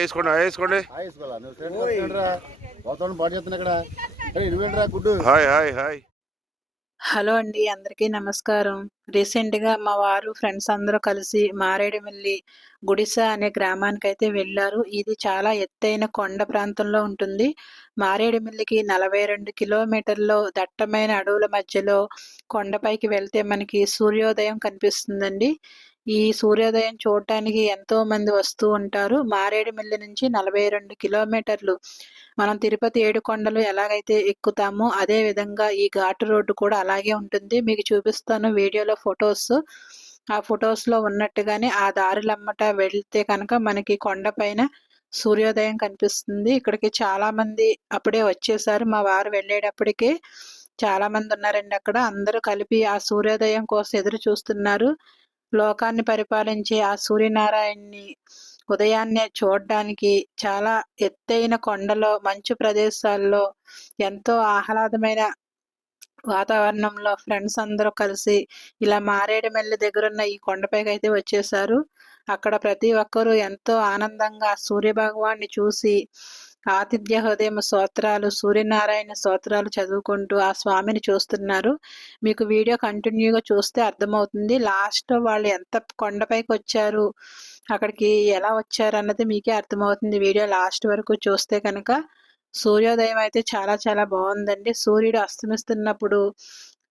వేసుకోండి హాయ్ వేసుకోండి. Hi hi hi hello అండి అందరికీ నమస్కారం. రీసెంట్గా మా వారు ఫ్రెండ్స్ అందరూ కలిసి మారేడుమిల్లి గుడిస అనే గ్రామానికి అయితే వెళ్ళారు. ఇది చాలా ఎత్తైన కొండ ప్రాంతంలో ఉంటుంది. మారేడుమిల్లికి నలభై రెండు కిలోమీటర్లో దట్టమైన అడవుల మధ్యలో కొండపైకి వెళ్తే మనకి సూర్యోదయం కనిపిస్తుందండి. ఈ సూర్యోదయం చూడటానికి ఎంతో మంది వస్తూ ఉంటారు. మారేడుమిల్లి నుంచి నలభై రెండు కిలోమీటర్లు. మనం తిరుపతి ఏడుకొండలు ఎలాగైతే ఎక్కుతామో అదే విధంగా ఈ ఘాటు రోడ్డు కూడా అలాగే ఉంటుంది. మీకు చూపిస్తాను వీడియోలో ఫొటోస్. ఆ ఫొటోస్లో ఉన్నట్టుగానే ఆ దారిలమ్మట వెళ్తే కనుక మనకి కొండపైన సూర్యోదయం కనిపిస్తుంది. ఇక్కడికి చాలా మంది అప్పుడే వచ్చేసారు. మా వారు వెళ్ళేటప్పటికే చాలా మంది ఉన్నారండి అక్కడ. అందరూ కలిపి ఆ సూర్యోదయం కోసం ఎదురు చూస్తున్నారు. లోకాన్ని పరిపాలించే ఆ సూర్యనారాయణ్ణి ఉదయాన్నే చూడడానికి చాలా ఎత్తైన కొండలో మంచు ప్రదేశాల్లో ఎంతో ఆహ్లాదమైన వాతావరణంలో ఫ్రెండ్స్ అందరూ కలిసి ఇలా మారేడుమెల్లి దగ్గర ఉన్న ఈ కొండపైకి అయితే వచ్చేసారు అక్కడ ప్రతి ఒక్కరూ ఎంతో ఆనందంగా సూర్య భగవాన్ని చూసి ఆతిథ్య హృదయం స్తోత్రాలు సూర్యనారాయణ స్తోత్రాలు చదువుకుంటూ ఆ స్వామిని చూస్తున్నారు. మీకు వీడియో కంటిన్యూగా చూస్తే అర్థమవుతుంది. లాస్ట్ వాళ్ళు ఎంత కొండపైకి వచ్చారు అక్కడికి ఎలా వచ్చారు అన్నది మీకే అర్థమవుతుంది. వీడియో లాస్ట్ వరకు చూస్తే కనుక సూర్యోదయం అయితే చాలా చాలా బాగుందండి. సూర్యుడు అస్తమిస్తున్నప్పుడు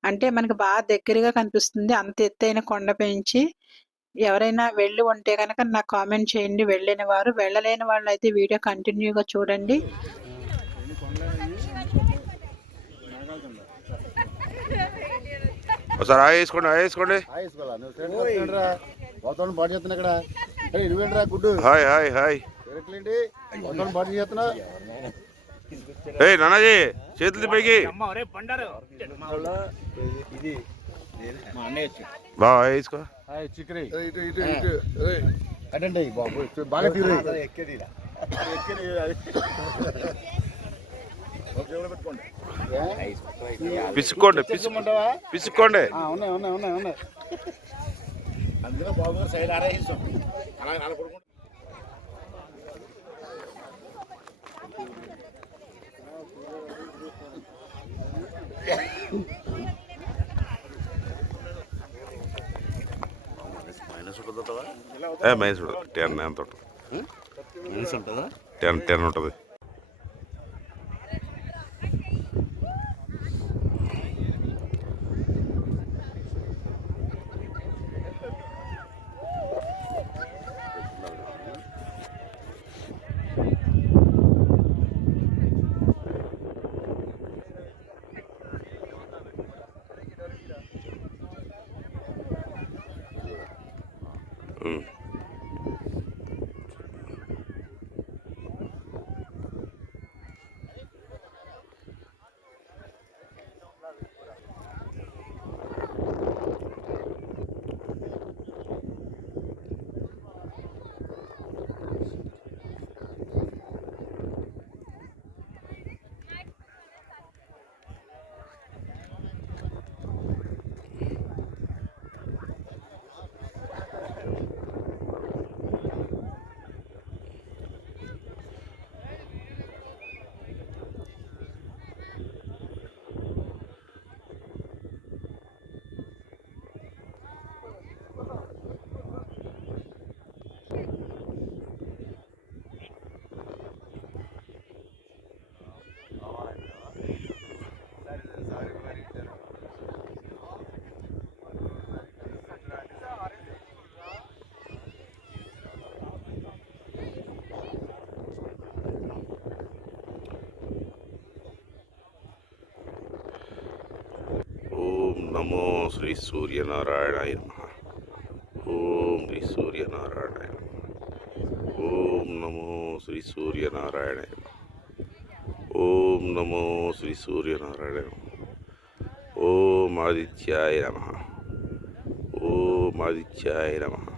అంటే మనకు బాగా దగ్గరగా కనిపిస్తుంది. అంత ఎత్తైన కొండపై నుంచి ఎవరైనా వెళ్ళి ఉంటే కనుక నాకు కామెంట్ చేయండి. వెళ్ళిన వారు వెళ్ళలేని వాళ్ళు అయితే వీడియో కంటిన్యూగా చూడండి. ఒకసారి వేసుకోండి వేసుకోండి. వాతావరణం పాటు చేస్తున్నా ఇక్కడ. గుడ్డు? Hi hi hi. ఎట్లేంటి వాతావరణం పాటు చేస్తున్నా. నానాజీ చేతులు పైకి. ఇది బాగా వేసుకో. హాయ్ చిక్కరి ఇటు ఇటు ఇటు. అటెండ్ అయ్యి బాబు. బాగా తీరు. పిసుకోండి తీసుకోమంటావా పిసుకోండి ఆ, ఉన్నాయి ఉన్నాయి ఉన్నాయి ఉన్నాయి. అందులో బాబు సైడ్ ఆరేస్తాం అలా కొడుకుంటా. ఏ మైనస్ ఉంటుంది? టెన్ ఎంత ఉంటుంది? టెన్ టెన్ ఉంటుంది. நமோ ஸ்ரீ சூரிய நாராயணாய நமஹா. ஓம் ஸ்ரீ சூரிய நாராயணாய ஓம் நமோ ஸ்ரீ சூரிய நாராயணாய ஓம் நமோ ஸ்ரீ சூரிய நாராயண ஓம் ஆதித்யாய நமஹா. ஓம் ஆதித்யாய நமஹா.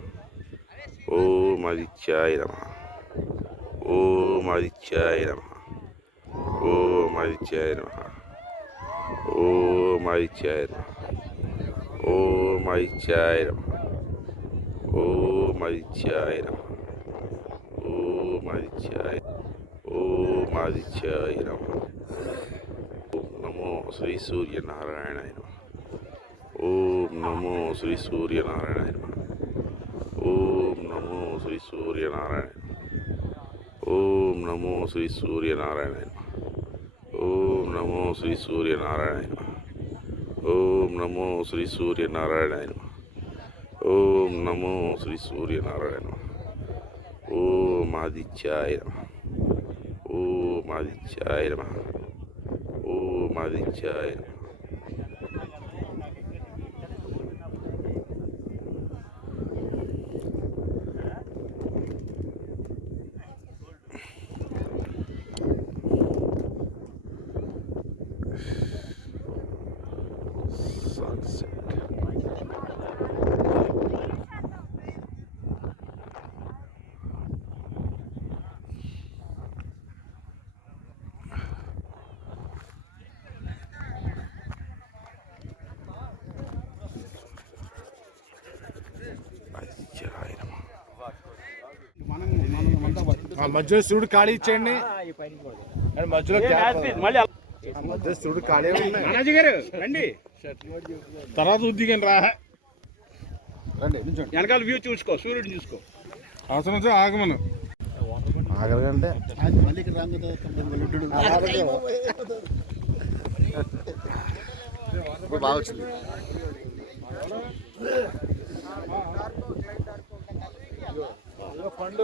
ஓம் ஆதித்யாய நமஹா. ஓம் ஆதித்யாய நமஹா. ஓம் ஆதித்யாய நமஹா. ஓம் ஆதித்யாய நமஹா. ஓம் அதிச்சாயிரம் ஓம் அதிச்சாயிரம் ஓம் அதிச்சாயிரம் ஓம் அதிச்சாயிரம் ஓம் நமோ ஸ்ரீ சூரிய நாராயணாயிரம் ஓம் நமோ ஸ்ரீ சூரிய நாராயணாயிரம் ஓம் நமோ ஸ்ரீ சூரிய நாராயணன் ஓம் நமோ ஸ்ரீ சூரிய நாராயணன் ஓம் நமோ ஸ்ரீ சூரிய நாராயணன் ஓம் நமோ ஸ்ரீ சூரிய நாராயணன் ஓம் நமோ ஸ்ரீ சூரிய நாராயணன் ஓம் ஆதித்யாயிரம் ஓம் ஆதித்யாயிரம் ஓம் ஆதித்யாயிரம் మధ్యలో శివుడు ఖాళీ ఇచ్చేయండి. మధ్యలో గ్యాప్. ఆ మధ్య శివుడు ఖాళీ. గారు రండి. తర్వాత ఉద్దిగని రా. రండి వెనకాల వ్యూ చూసుకో సూర్యుడిని చూసుకో. అవసరం వస్తే ఆగమను. ఆగలంటే ఇప్పుడు బాగా వచ్చింది. పండు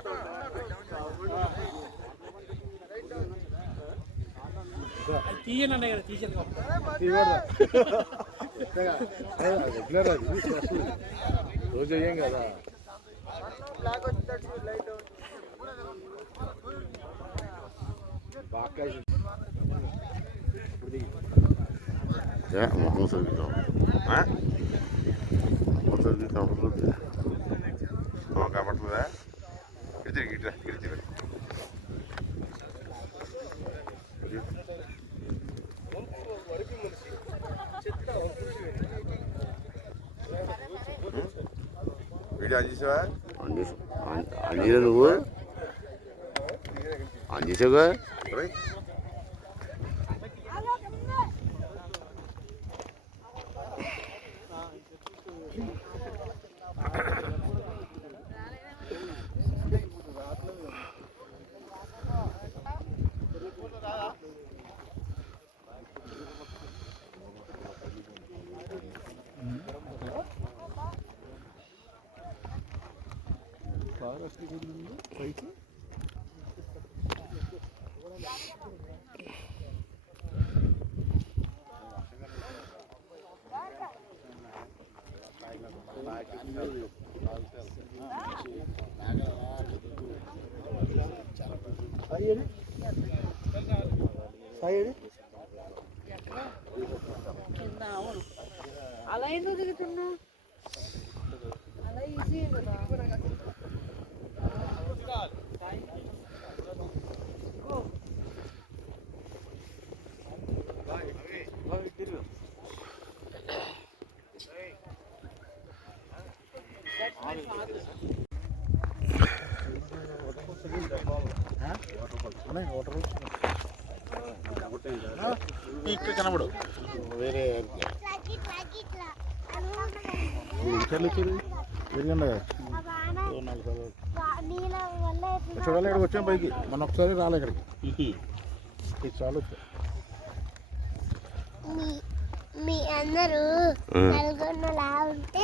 పండు పండు పక్కనే రెగ్యులర్ అది రోజు అయ్యాం కదా బాగా Ja, మొహం సరిగ్గా మొహం సరిగ్గా కనపడుతుంది ఇటు ఇటు ఇటు తిరిగి వీడియో ఆన్ చేసావా అంజీరా నువ్వు అంజేసావుగా అలా ఎందుకు దిగుతున్నా అలా ఈజీ ఇక్కడ కనబడు వేరే చూడాలి ఇక్కడికి వచ్చాం పైకి మనం ఒకసారి రాలే ఇక్కడికి ఇది చాలు మీ అందరూ నల్గొండలా ఉంటే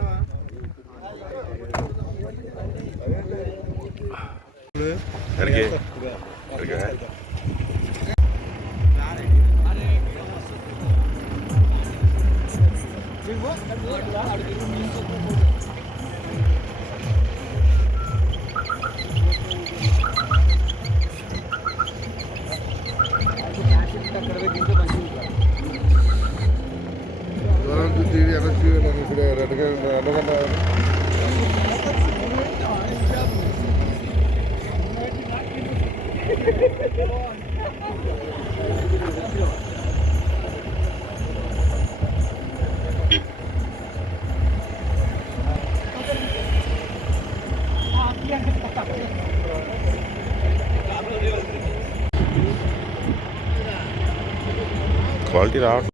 క్వాలిటీ రావట్లేదు